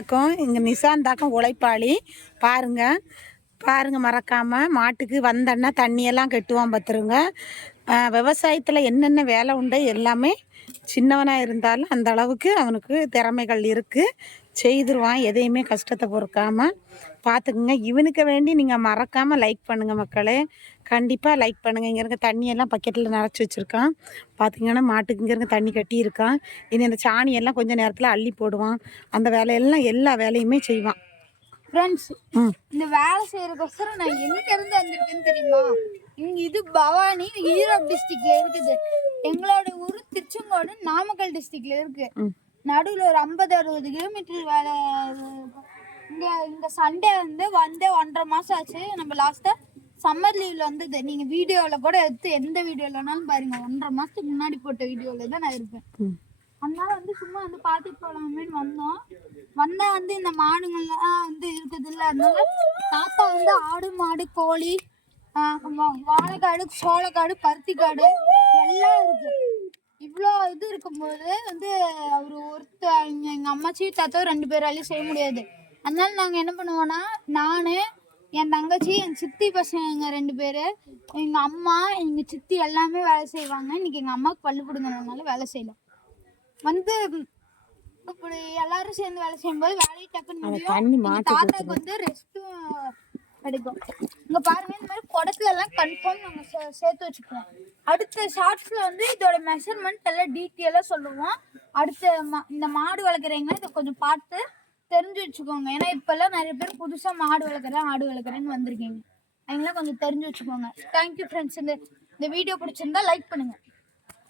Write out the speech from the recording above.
தாக்கம் இங்கே நிசாந்தாக்கம் உழைப்பாளி பாருங்க மறக்காமல் மாட்டுக்கு வந்தன்னா தண்ணியெல்லாம் கட்டுவான் பார்த்துருங்க. விவசாயத்தில் என்னென்ன வேலை உண்டோ எல்லாமே சின்னவனாக இருந்தாலும் அந்த அளவுக்கு அவனுக்கு திறமைகள் இருக்குது, செய்திருவான். எதையுமே கஷ்டத்தை பொறுக்காமல் பார்த்துக்குங்க. இவனுக்கு வேண்டி நீங்கள் மறக்காமல் லைக் பண்ணுங்கள் மக்களே, கண்டிப்பாக லைக் பண்ணுங்கள். இங்கே இருக்க தண்ணியெல்லாம் பக்கெட்டில் நிறச்சி வச்சுருக்கான் பார்த்திங்கன்னா. மாட்டுக்கு இங்கே இருக்க தண்ணி கட்டியிருக்கான். இனி அந்த சாணியெல்லாம் கொஞ்சம் நேரத்தில் அள்ளி போடுவான். அந்த வேலையெல்லாம் எல்லா வேலையுமே செய்வான். ஃப்ரெண்ட்ஸ், இந்த வேலை செய்யறதுக்கோசரம் நான் எங்கேருந்து வந்திருக்கேன்னு தெரியுமா? இது பவானி, ஈரோடு டிஸ்ட்ரிக்ட்ல இருக்குது. எங்களோட ஊர் திருச்செங்கோடு, நாமக்கல் டிஸ்ட்ரிக்ட்ல இருக்கு. நடுவில் ஒரு 50-60 கிலோமீட்டர் வேலை. இங்க சண்டே வந்து 1.5 மாசம் ஆச்சு. நம்ம லாஸ்டா சம்மர் லீவ்ல வந்தது. நீங்க வீடியோல கூட எடுத்து எந்த வீடியோலனாலும் பாருங்க. 1.5 மாசத்துக்கு முன்னாடி போட்ட வீடியோல தான் நான் இருப்பேன். அதனால வந்து சும்மா வந்து பார்த்துட்டு போலாமேன்னு வந்தா வந்து இந்த மாடுங்கள்லாம் வந்து இருக்குது இல்லை. அதனால தாத்தா வந்து ஆடு மாடு கோழி வாழைக்காடு சோளக்காடு பருத்திக்காடு எல்லாம் இருக்கு. இவ்வளோ இது இருக்கும்போது வந்து அவர் எங்கள் அம்மாச்சி தாத்தா 2 பேராலையும் செய்ய முடியாது. அதனால நாங்கள் என்ன பண்ணுவோன்னா, நான் என் தங்கச்சி என் சித்தி பசங்க 2 பேர், எங்கள் அம்மா எங்கள் சித்தி எல்லாமே வேலை செய்வாங்க. இன்னைக்கு எங்கள் அம்மாவுக்கு பல்லு பிடுங்கிறதுனால வேலை செய்யலாம். வந்து இப்படி எல்லாரும் சேர்ந்து வேலை செய்யும்போது வேலையை டக்குன்னு முடியும். தாத்தாக்கு வந்து ரெஸ்ட்டும் கிடைக்கும். இங்க பாருங்க, இந்த மாதிரி குடத்துல எல்லாம் கன்ஃபார்ம் நாங்க சேர்த்து வச்சுக்குவோம். அடுத்த ஷார்ட்ஸ்ல வந்து இதோட மெஷர்மெண்ட் எல்லாம் டீட்டெயிலா சொல்லுவோம். அடுத்த இந்த மாடு வளர்க்குறீங்க இதை கொஞ்சம் பார்த்து தெரிஞ்சு வச்சுக்கோங்க. ஏன்னா இப்பெல்லாம் நிறைய பேர் புதுசா மாடு வளர்க்குறேன் ஆடு வளர்க்குறேன்னு வந்திருக்கீங்க. அவங்களாம் கொஞ்சம் தெரிஞ்சு வச்சுக்கோங்க. Thank you friends. இந்த வீடியோ பிடிச்சிருந்தா லைக் பண்ணுங்க.